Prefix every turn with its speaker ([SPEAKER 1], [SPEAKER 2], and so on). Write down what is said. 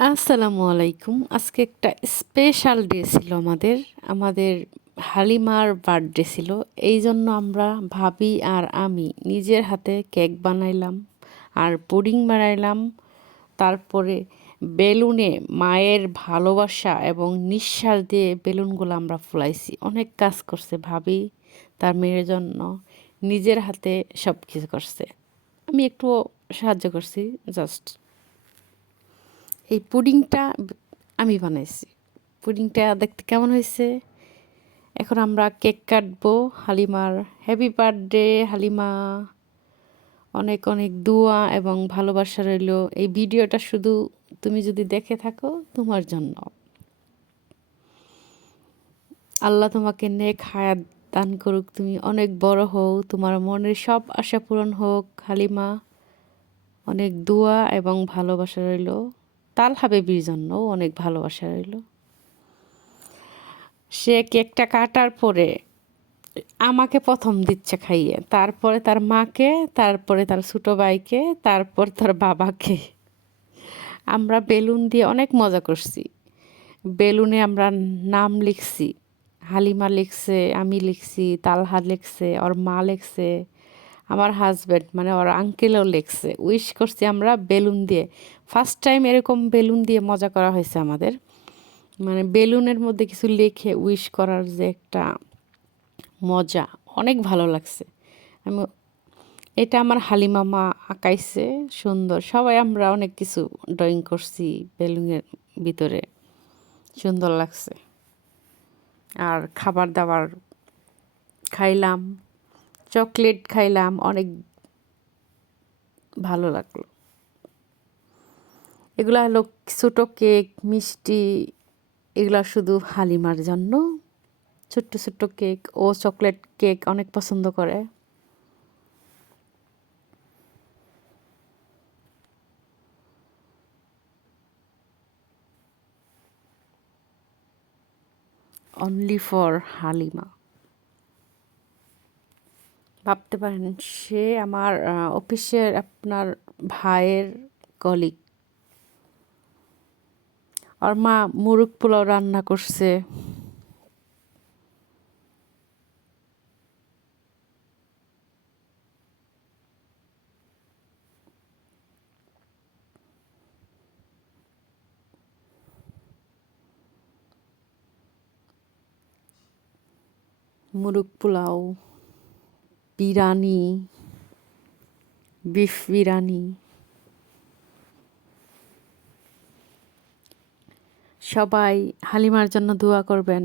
[SPEAKER 1] আসসালামু আলাইকুম। আজকে একটা স্পেশাল ডে ছিল আমাদের। আমাদের হালিমার বার্থডে ছিল। এই জন্য আমরা ভাবি আর আমি নিজের হাতে কেক বানাইলাম আর পুডিং বানাইলাম। তারপরে বেলুনে মায়ের ভালোবাসা এবং নিঃশ্বাস দিয়ে বেলুনগুলো আমরা ফুলাইছি। অনেক কাজ করছে ভাবি তার মেয়ের জন্য। নিজের হাতে সব কিছু করছে। আমি একটু সাহায্য করছি জাস্ট এই পুডিংটা আমি বানাইছি। পুডিংটা দেখতে কেমন হয়েছে? এখন আমরা কেক কাটবো। হালিমার হ্যাপি বার্থডে হালিমা। অনেক অনেক দোয়া এবং ভালোবাসা রইল। এই ভিডিওটা শুধু তুমি যদি দেখে থাকো, তোমার জন্য। আল্লাহ তোমাকে নেক হায়াত দান করুক। তুমি অনেক বড় হও। তোমার মনের সব আশা পূরণ হোক। হালিমা, অনেক দোয়া এবং ভালোবাসা রইল। তাল হাবিবির জন্য অনেক ভালোবাসা রইল। সে কেকটা কাটার পরে আমাকে প্রথম দিচ্ছে খাইয়ে, তারপরে তার মাকে, তারপরে তার ছোটো ভাইকে, তারপর তার বাবাকে। আমরা বেলুন দিয়ে অনেক মজা করছি। বেলুনে আমরা নাম লিখছি, হালিমা লিখছে, আমি লিখছি, তালহা লিখছে ওর মা লিখছে। আমার হাজব্যান্ড মানে ওর আঙ্কেলও লেখছে উইশ করছি আমরা বেলুন দিয়ে। ফার্স্ট টাইম এরকম বেলুন দিয়ে মজা করা হয়েছে আমাদের। মানে বেলুনের মধ্যে কিছু লেখে উইশ করার যে একটা মজা, অনেক ভালো লাগছে। আমি, এটা আমার হালিমামা আঁকাইছে, সুন্দর। সবাই আমরা অনেক কিছু ড্রয়িং করছি বেলুনের ভিতরে। সুন্দর লাগছে। আর খাবার দাবার খাইলাম। চকলেট খাইলাম, অনেক ভালো লাগল। এগুলো হলো ছোটো কেক, মিষ্টি, এগুলো শুধু হালিমার জন্য। ছোট্ট ছোট্ট কেক ও চকলেট কেক অনেক পছন্দ করে। Only for Halima. ভাবতে পারেন, সে আমার অফিসের আপনার ভাইয়ের কলিগ আর মা মুরগ পোলাও রান্না করছে। মুরগ পোলাও। বিরিয়ানি বিফ বিরানি সবাই হালিমার জন্য দোয়া করবেন।